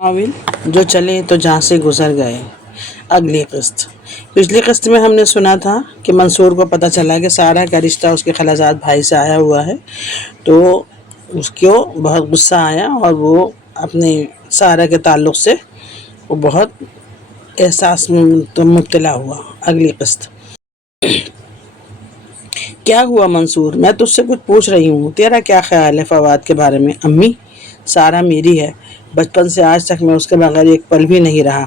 معاون جو چلے تو جہاں سے گزر گئے۔ اگلی قسط۔ پچھلی قسط میں ہم نے سنا تھا کہ منصور کو پتہ چلا کہ سارہ کا رشتہ اس کے خالازاد بھائی سے آیا ہوا ہے، تو اس کو بہت غصہ آیا اور وہ اپنے سارہ کے تعلق سے وہ بہت احساس میں مبتلا ہوا۔ اگلی قسط۔ کیا ہوا منصور؟ میں تجھ سے کچھ پوچھ رہی ہوں، تیرا کیا خیال ہے فواد کے بارے میں؟ امی، سارہ میری ہے، بچپن سے آج تک میں اس کے بغیر ایک پل بھی نہیں رہا،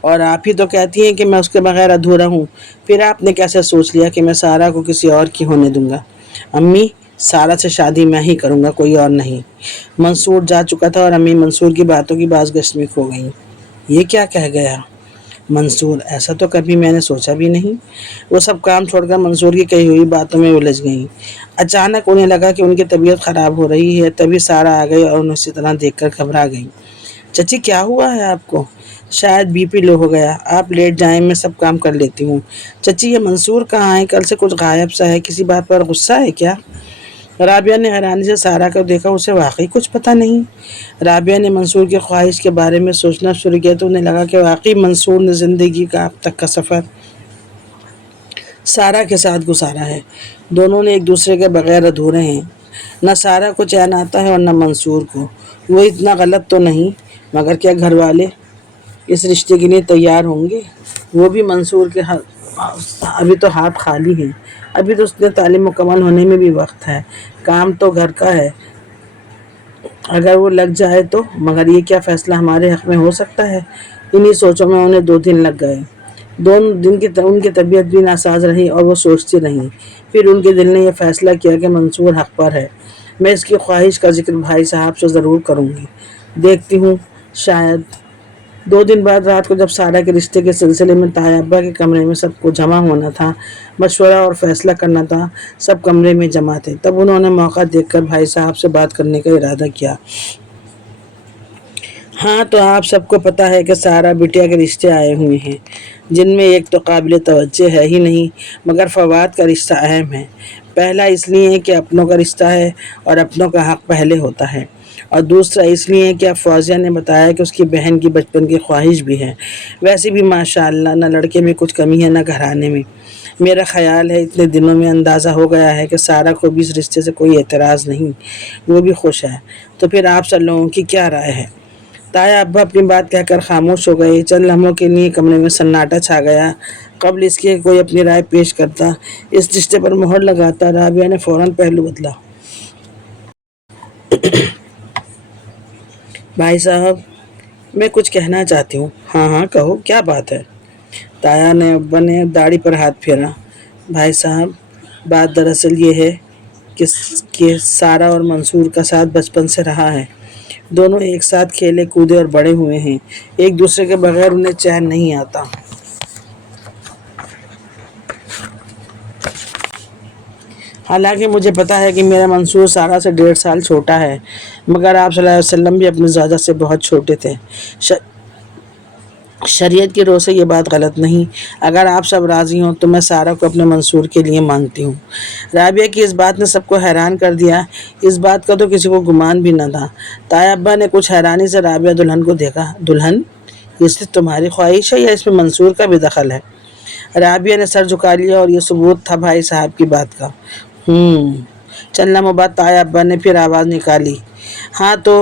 اور آپ ہی تو کہتی ہیں کہ میں اس کے بغیر ادھورا ہوں، پھر آپ نے کیسے سوچ لیا کہ میں سارہ کو کسی اور کی ہونے دوں گا؟ امی، سارہ سے شادی میں ہی کروں گا، کوئی اور نہیں۔ منصور جا چکا تھا اور امی منصور کی باتوں کی بازگشت میں کھو گئیں۔ یہ کیا کہہ گیا منصور؟ ایسا تو کبھی میں نے سوچا بھی نہیں۔ وہ سب کام چھوڑ کر منصور کی کہی ہوئی باتوں میں الجھ گئیں۔ اچانک انہیں لگا کہ ان کی طبیعت خراب ہو رہی ہے، تبھی سارہ آ گئی اور انہیں اسی طرح دیکھ کر گھبرا گئی۔ چچی، کیا ہوا ہے آپ کو؟ شاید بی پی لو ہو گیا، آپ لیٹ جائیں، میں سب کام کر لیتی ہوں۔ چچی، یہ منصور کہاں ہے؟ کل سے کچھ غائب سا ہے، کسی بات پر غصہ ہے کیا؟ رابعہ نے حیرانی سے سارہ کو دیکھا، اسے واقعی کچھ پتہ نہیں۔ رابعہ نے منصور کی خواہش کے بارے میں سوچنا شروع کیا تو انہیں لگا کہ واقعی منصور نے زندگی کا اب تک کا سفر سارہ کے ساتھ گزارا ہے۔ دونوں نے ایک دوسرے کے بغیر ادھورے ہیں، نہ سارہ کو چین آتا ہے اور نہ منصور کو۔ وہ اتنا غلط تو نہیں، مگر کیا گھر والے اس رشتے کے لیے تیار ہوں گے؟ وہ بھی منصور کے ابھی تو ہاتھ خالی ہیں، ابھی تو اس نے تعلیم مکمل ہونے میں بھی وقت ہے، کام تو گھر کا ہے، اگر وہ لگ جائے تو۔ مگر یہ کیا فیصلہ ہمارے حق میں ہو سکتا ہے؟ انہی سوچوں میں انہیں 2 دن لگ گئے۔ 2 دن ان کی طبیعت بھی ناساز رہی اور وہ سوچتی رہیں۔ پھر ان کے دل نے یہ فیصلہ کیا کہ منصور حق پر ہے۔ میں اس کی خواہش کا ذکر بھائی صاحب سے ضرور کروں گی، دیکھتی ہوں شاید۔ 2 دن بعد رات کو جب سارہ کے رشتے کے سلسلے میں طاہر ابا کے کمرے میں سب کو جمع ہونا تھا، مشورہ اور فیصلہ کرنا تھا، سب کمرے میں جمع تھے، تب انہوں نے موقع دیکھ کر بھائی صاحب سے بات کرنے کا ارادہ کیا۔ ہاں، تو آپ سب کو پتہ ہے کہ سارہ بٹیا کے رشتے آئے ہوئے ہیں، جن میں ایک تو قابل توجہ ہے ہی نہیں، مگر فواد کا رشتہ اہم ہے۔ پہلا اس لیے کہ اپنوں کا رشتہ ہے اور اپنوں کا حق پہلے ہوتا ہے، اور دوسرا اس لیے کہ اب فوزیہ نے بتایا کہ اس کی بہن کی بچپن کی خواہش بھی ہے۔ ویسے بھی ماشاءاللہ نہ لڑکے میں کچھ کمی ہے نہ گھرانے میں۔ میرا خیال ہے اتنے دنوں میں اندازہ ہو گیا ہے کہ سارہ کو بھی اس رشتے سے کوئی اعتراض نہیں، وہ بھی خوش ہے۔ تو پھر آپ سب لوگوں کی کیا رائے ہے؟ طاہر ابا اپنی بات کہہ کر خاموش ہو گئے۔ چند لمحوں کے لیے کمرے میں سناٹا چھا گیا۔ قبل اس کے کوئی اپنی رائے پیش کرتا، اس رشتے پر مہر لگاتا، رابعہ نے فوراً پہلو بدلا۔ بھائی صاحب، میں کچھ کہنا چاہتی ہوں۔ ہاں ہاں کہو، کیا بات ہے؟ طاہر ابا نے داڑھی پر ہاتھ پھیرا۔ بھائی صاحب، بات دراصل یہ ہے کہ سارہ اور منصور کا ساتھ بچپن سے رہا ہے، دونوں ایک ساتھ کھیلے کودے اور بڑے ہوئے ہیں، ایک دوسرے کے بغیر انہیں چین نہیں آتا۔ حالانکہ مجھے پتا ہے کہ میرا منصور سارہ سے 1.5 سال چھوٹا ہے، مگر آپ صلی اللہ علیہ وسلم بھی اپنی زوجہ سے بہت چھوٹے تھے۔ شریعت کی رو سے یہ بات غلط نہیں۔ اگر آپ سب راضی ہوں تو میں سارہ کو اپنے منصور کے لیے مانگتی ہوں۔ رابعہ کی اس بات نے سب کو حیران کر دیا۔ اس بات کا تو کسی کو گمان بھی نہ تھا۔ طاہر ابا نے کچھ حیرانی سے رابعہ دلہن کو دیکھا۔ دلہن، یہ صرف تمہاری خواہش ہے یا اس میں منصور کا بھی دخل ہے؟ رابعہ نے سر جھکا لیا اور یہ ثبوت تھا بھائی صاحب کی بات کا۔ چند لمحوں بعد طاہر ابا نے پھر آواز نکالی۔ ہاں تو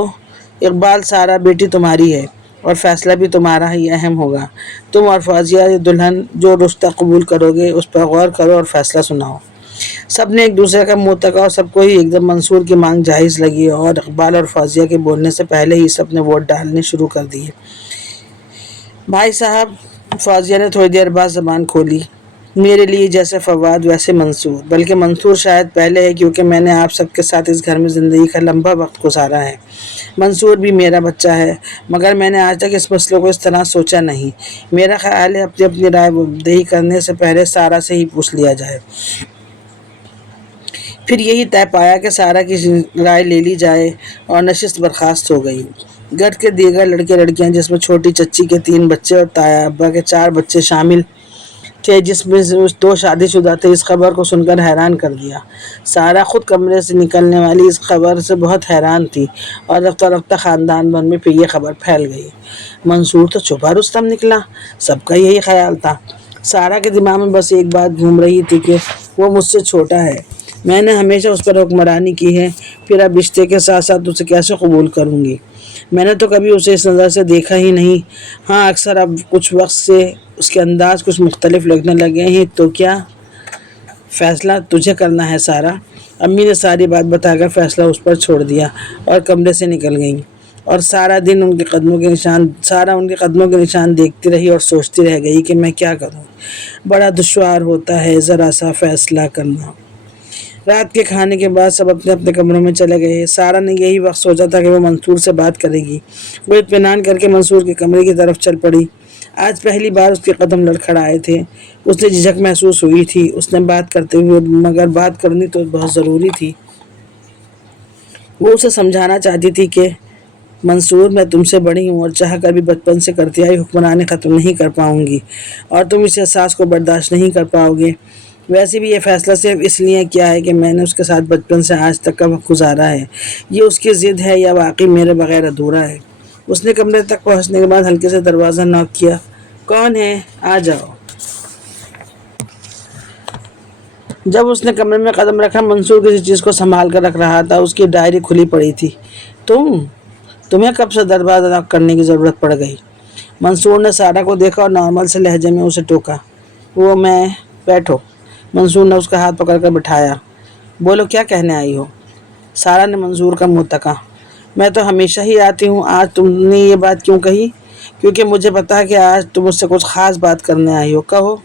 اقبال، سارہ بیٹی تمہاری ہے اور فیصلہ بھی تمہارا ہی اہم ہوگا۔ تم اور فوزیہ، دلہن جو رشتہ قبول کرو گے اس پر غور کرو اور فیصلہ سناؤ۔ سب نے ایک دوسرے کا منہ تکا اور سب کو ہی ایک دم منصور کی مانگ جائز لگی، اور اقبال اور فوزیہ کے بولنے سے پہلے ہی سب نے ووٹ ڈالنے شروع کر دیے۔ بھائی صاحب، فوزیہ نے تھوڑی دیر بعد زبان کھولی، میرے لیے جیسے فواد ویسے منصور، بلکہ منصور شاید پہلے ہے، کیونکہ میں نے آپ سب کے ساتھ اس گھر میں زندگی کا لمبا وقت گزارا ہے۔ منصور بھی میرا بچہ ہے، مگر میں نے آج تک اس مسئلے کو اس طرح سوچا نہیں۔ میرا خیال ہے اپنی رائے دہی کرنے سے پہلے سارہ سے ہی پوچھ لیا جائے۔ پھر یہی طے پایا کہ سارہ کی رائے لے لی جائے، اور نشست برخاست ہو گئی۔ گھر کے دیگر لڑکے لڑکیاں، جس میں چھوٹی چچی کے 3 بچے اور طاہر ابا کے 4 بچے شامل تھے جس میں سے دو شادی شدہ تھے اس خبر کو سن کر حیران کر دیا۔ سارا خود کمرے سے نکلنے والی اس خبر سے بہت حیران تھی اور رفتہ رفتہ خاندان بھر میں پھر یہ خبر پھیل گئی۔ منصور تو چھپا رستم نکلا، سب کا یہی خیال تھا۔ سارا کے دماغ میں بس ایک بات گھوم رہی تھی کہ وہ مجھ سے چھوٹا ہے، میں نے ہمیشہ اس پر حکمرانی کی ہے، پھر اب رشتے کے ساتھ ساتھ اسے کیسے قبول کروں گی؟ میں نے تو کبھی اسے اس نظر سے دیکھا ہی نہیں۔ ہاں اکثر اب کچھ وقت سے اس کے انداز کچھ مختلف لگنے لگے ہیں۔ تو کیا فیصلہ تجھے کرنا ہے سارا؟ امی نے ساری بات بتا کر فیصلہ اس پر چھوڑ دیا اور کمرے سے نکل گئیں، اور سارا دن ان کے قدموں کے نشان دیکھتی رہی اور سوچتی رہ گئی کہ میں کیا کروں، بڑا دشوار ہوتا ہے ذرا سا فیصلہ کرنا۔ رات کے کھانے کے بعد سب اپنے اپنے کمروں میں چلے گئے۔ سارا نے یہی وقت سوچا تھا کہ وہ منصور سے بات کرے گی۔ وہ اطمینان کر کے منصور کے کمرے کی طرف چل پڑی۔ آج پہلی بار اس کے قدم لڑکھڑائے تھے، اس نے جھجک محسوس ہوئی تھی۔ اس نے بات کرتے ہوئے مگر بات کرنی تو بہت ضروری تھی۔ وہ اسے سمجھانا چاہتی تھی کہ منصور، میں تم سے بڑی ہوں اور چاہ کر بھی بچپن سے کرتی آئی حکمرانی ختم نہیں کر پاؤں گی، اور تم اس احساس کو برداشت نہیں کر پاؤ گے۔ ویسے بھی یہ فیصلہ صرف اس لیے کیا ہے کہ میں نے اس کے ساتھ بچپن سے آج تک کا وقت گزارا ہے۔ یہ اس کی ضد ہے یا واقعی میرے بغیر ادھورا ہے؟ اس نے کمرے تک پہنچنے کے بعد ہلکے سے دروازہ نوک کیا۔ کون ہے؟ آ جاؤ۔ جب اس نے کمرے میں قدم رکھا، منصور کسی چیز کو سنبھال کر رکھ رہا تھا۔ اس کی ڈائری کھلی پڑی تھی۔ تمہیں کب سے دروازہ نوک کرنے کی ضرورت پڑ گئی؟ منصور نے سارا کو دیکھا اور نارمل سے لہجے میں اسے ٹوکا۔ میں بیٹھو۔ منصور نے اس کا ہاتھ پکڑ کر بٹھایا۔ بولو، کیا کہنے آئی ہو؟ سارا نے منصور کا منہ تکا۔ میں تو ہمیشہ ہی آتی ہوں، آج تم نے یہ بات کیوں کہی؟ کیونکہ مجھے پتا ہے کہ آج تم مجھ سے کچھ خاص بات کرنے آئی ہو۔ کہو۔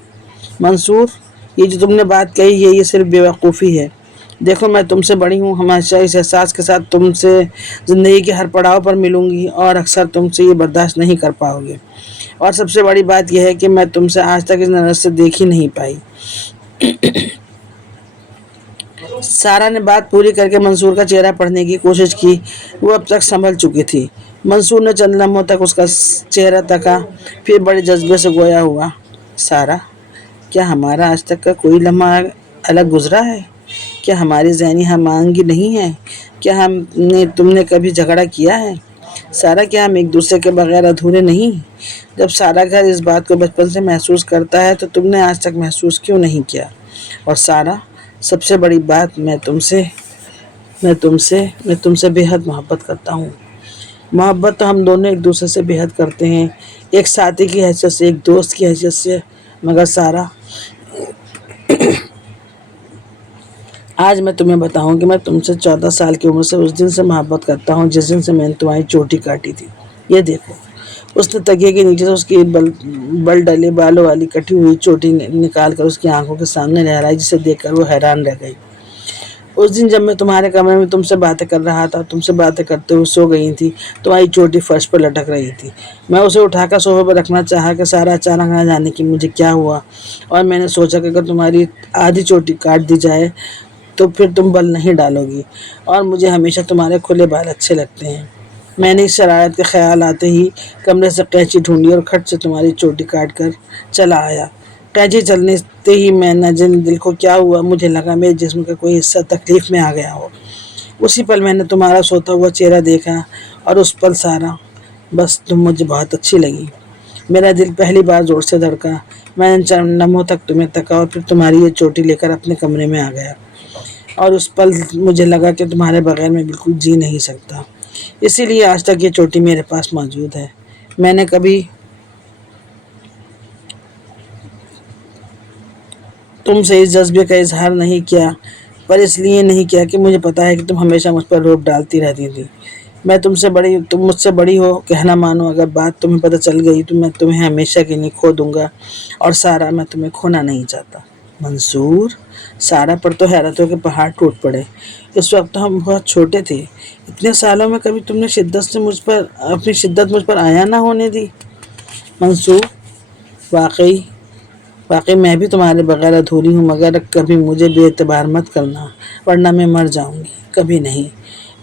منصور، یہ جو تم نے بات کہی ہے یہ صرف بے وقوفی ہے۔ دیکھو، میں تم سے بڑی ہوں، ہمیشہ اس احساس کے ساتھ تم سے زندگی کے ہر پڑاؤ پر ملوں گی، اور اکثر تم سے یہ برداشت نہیں کر پاؤ گے۔ اور سب سے بڑی بات یہ ہے کہ میں تم سے آج تک اس نظر سے دیکھ ہی نہیں پائی۔ سارا نے بات پوری کر کے منصور کا چہرہ پڑھنے کی کوشش کی۔ وہ اب تک سنبھل چکی تھی۔ منصور نے چند لمحوں تک اس کا چہرہ تکا، پھر بڑے جذبے سے گویا ہوا۔ سارا، کیا ہمارا آج تک کا کوئی لمحہ الگ گزرا ہے؟ کیا ہماری ذہنی ہم آہنگی نہیں ہے؟ کیا تم نے کبھی جھگڑا کیا ہے؟ سارا، کیا ہم ایک دوسرے کے بغیر ادھورے نہیں؟ جب سارا گھر اس بات کو بچپن سے محسوس کرتا ہے تو تم نے آج تک محسوس کیوں نہیں کیا؟ اور سارا، سب سے بڑی بات، میں تم سے بے حد محبت کرتا ہوں۔ محبت تو ہم دونوں ایک دوسرے سے بے حد کرتے ہیں، ایک ساتھی کی حیثیت سے، ایک دوست کی حیثیت سے، مگر سارا، آج میں تمہیں بتاؤں کہ میں تم سے 14 سال کی عمر سے اس دن سے محبت کرتا ہوں جس دن سے میں نے تمہاری چوٹی کاٹی تھی۔ یہ دیکھو۔ اس نے تکیے کے نیچے سے اس کی بل ڈلے بالوں والی کٹی ہوئی چوٹی نکال کر اس کی آنکھوں کے سامنے لہرائی، جسے دیکھ کر وہ حیران رہ گئی۔ اس دن جب میں تمہارے کمرے میں تم سے باتیں کر رہا تھا، تم سے باتیں کرتے ہوئے سو گئی تھی، تمہاری چوٹی فرش پر لٹک رہی تھی۔ میں اسے اٹھا کر صوفے پر رکھنا چاہا کہ سارا اچانک نہ جانے کہ مجھے کیا ہوا، اور میں نے سوچا کہ اگر تمہاری آدھی چوٹی کاٹ دی جائے تو پھر تم بل نہیں ڈالو گی، اور مجھے ہمیشہ تمہارے کھلے بال اچھے لگتے ہیں۔ میں نے اس شرارت کے خیال آتے ہی کمرے سے قینچی ڈھونڈی اور کھٹ سے تمہاری چوٹی کاٹ کر چلا آیا۔ قینچی چلتے ہی میں نہ جانے دل کو کیا ہوا، مجھے لگا میرے جسم کا کوئی حصہ تکلیف میں آ گیا ہو۔ اسی پل میں نے تمہارا سوتا ہوا چہرہ دیکھا، اور اس پل سارا، بس تم مجھے بہت اچھی لگی۔ میرا دل پہلی بار زور سے دھڑکا۔ میں نے چند لمحوں تک تمہیں تکا اور پھر تمہاری یہ چوٹی لے کر اپنے کمرے میں آ گیا، اور اس پل مجھے لگا کہ تمہارے بغیر میں بالکل جی نہیں سکتا۔ اسی لیے آج تک یہ چوٹی میرے پاس موجود ہے۔ میں نے کبھی تم سے اس جذبے کا اظہار نہیں کیا، پر اس لیے نہیں کیا کہ مجھے پتا ہے کہ تم ہمیشہ مجھ پر روب ڈالتی رہتی تھی۔ تم مجھ سے بڑی ہو، کہنا مانو، اگر بات تمہیں پتہ چل گئی تو میں تمہیں ہمیشہ کے لیے کھو دوں گا، اور سارا، میں تمہیں کھونا نہیں چاہتا۔ منصور، سارا پر تو حیرتوں کے پہاڑ ٹوٹ پڑے۔ اس وقت تو ہم بہت چھوٹے تھے، اتنے سالوں میں کبھی تم نے اپنی شدت مجھ پر عیاں نہ ہونے دی۔ منصور، واقعی میں بھی تمہارے بغیر ادھوری ہوں، مگر کبھی مجھے بے اعتبار مت کرنا، ورنہ میں مر جاؤں گی۔ کبھی نہیں۔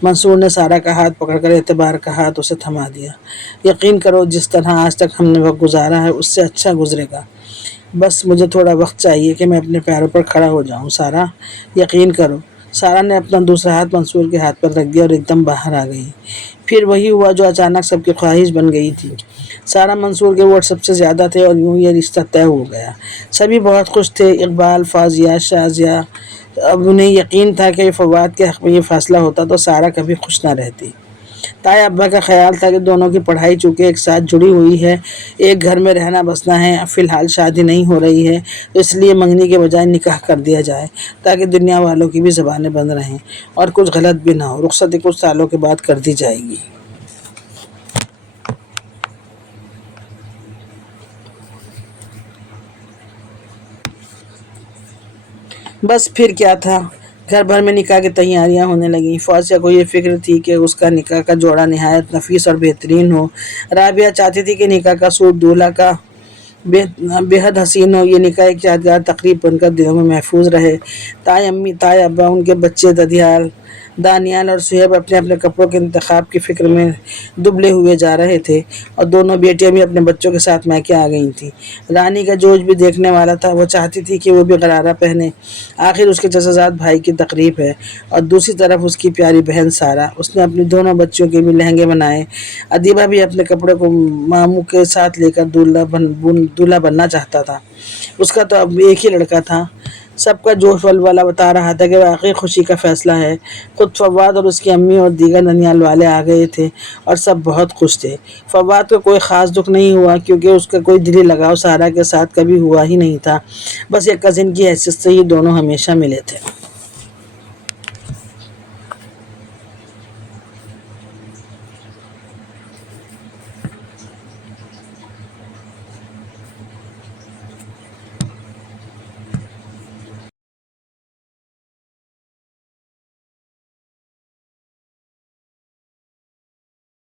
منصور نے سارا کا ہاتھ پکڑ کر اعتبار کا ہاتھ اسے تھما دیا۔ یقین کرو، جس طرح آج تک ہم نے وقت گزارا ہے اس سے اچھا گزرے گا۔ بس مجھے تھوڑا وقت چاہیے کہ میں اپنے پیروں پر کھڑا ہو جاؤں سارا، یقین کرو۔ سارا نے اپنا دوسرا ہاتھ منصور کے ہاتھ پر رکھ دیا اور ایک دم باہر آ گئی۔ پھر وہی ہوا جو اچانک سب کی خواہش بن گئی تھی۔ سارا منصور کے ووٹ سب سے زیادہ تھے اور یوں یہ رشتہ طے ہو گیا۔ سبھی بہت خوش تھے، اقبال، فاضیہ، شازیہ۔ اب انہیں یقین تھا کہ فواد کے حق میں یہ فیصلہ ہوتا تو سارا کبھی خوش نہ رہتی۔ تائے ابا کا خیال تھا کہ دونوں کی پڑھائی چونکہ ایک ساتھ جڑی ہوئی ہے، ایک گھر میں رہنا بسنا ہے، فی الحال شادی نہیں ہو رہی ہے، تو اس لیے منگنی کے بجائے نکاح کر دیا جائے تاکہ دنیا والوں کی بھی زبانیں بند رہیں اور کچھ غلط بھی نہ ہو۔ رخصتی کچھ سالوں کے بعد کر دی جائے گی۔ بس پھر کیا تھا، گھر بھر میں نکاح کی تیاریاں ہونے لگیں۔ فوزیہ کو یہ فکر تھی کہ اس کا نکاح کا جوڑا نہایت نفیس اور بہترین ہو۔ رابعہ چاہتی تھی کہ نکاح کا سوٹ دولہا کا بے حد حسین ہو، یہ نکاح ایک یادگار تقریب بن کر دلوں میں محفوظ رہے۔ تائے امی، تائے ابا، ان کے بچے دانیال اور صہیب اپنے اپنے کپڑوں کے انتخاب کی فکر میں دبلے ہوئے جا رہے تھے اور دونوں بیٹیاں بھی اپنے بچوں کے ساتھ میکے آ گئی تھیں۔ رانی کا جوش بھی دیکھنے والا تھا، وہ چاہتی تھی کہ وہ بھی غرارہ پہنے، آخر اس کے چچا زاد بھائی کی تقریب ہے۔ اور دوسری طرف اس کی پیاری بہن سارا، اس نے اپنی دونوں بچیوں کے بھی لہنگے بنائے۔ ادیبہ بھی اپنے کپڑے کو ماموں کے ساتھ لے کر دولہا بننا چاہتا تھا، اس کا تو اب ایک ہی لڑکا تھا۔ سب کا جوش ولولہ بتا رہا تھا کہ واقعی خوشی کا فیصلہ ہے۔ خود فواد اور اس کی امی اور دیگر ننیال والے آ گئے تھے اور سب بہت خوش تھے۔ فواد کو کوئی خاص دکھ نہیں ہوا کیونکہ اس کا کوئی دلی لگاؤ سارا کے ساتھ کبھی ہوا ہی نہیں تھا، بس ایک کزن کی حیثیت سے ہی دونوں ہمیشہ ملے تھے۔